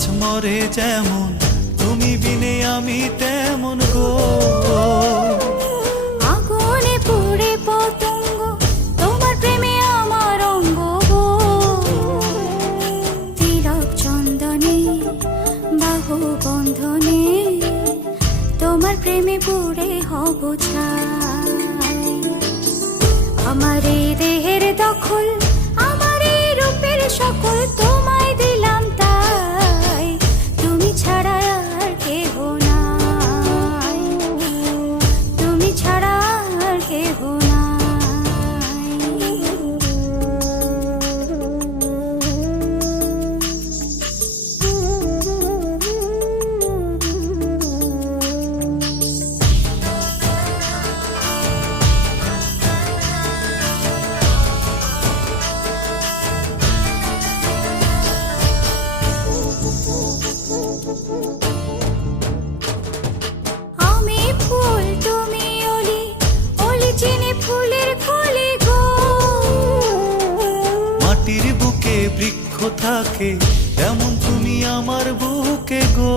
গাছ মরে যেমন, তুমি বিনে আমি তেমন গো। আগুনে পুড়ে পতঙ্গ, তোমার প্রেমে আমার অঙ্গ গো। তিলক চন্দনে বাহু বন্ধনে, তোমার প্রেমে পুড়ে হব ছাই। আমার এই দেহের দখল, আমার এই রূপের সকল তোমায় দিলাম তাই, তুমি ছাড়া আর কেহ নাই, তুমি ছাড়া আর কেহ নাই। আমি ফুল তুমি অলি, অলি চিনি ফুলের কলি গো। মাটির বুকে বৃক্ষ থাকে, তেমন তুমি আমার বুকে গো।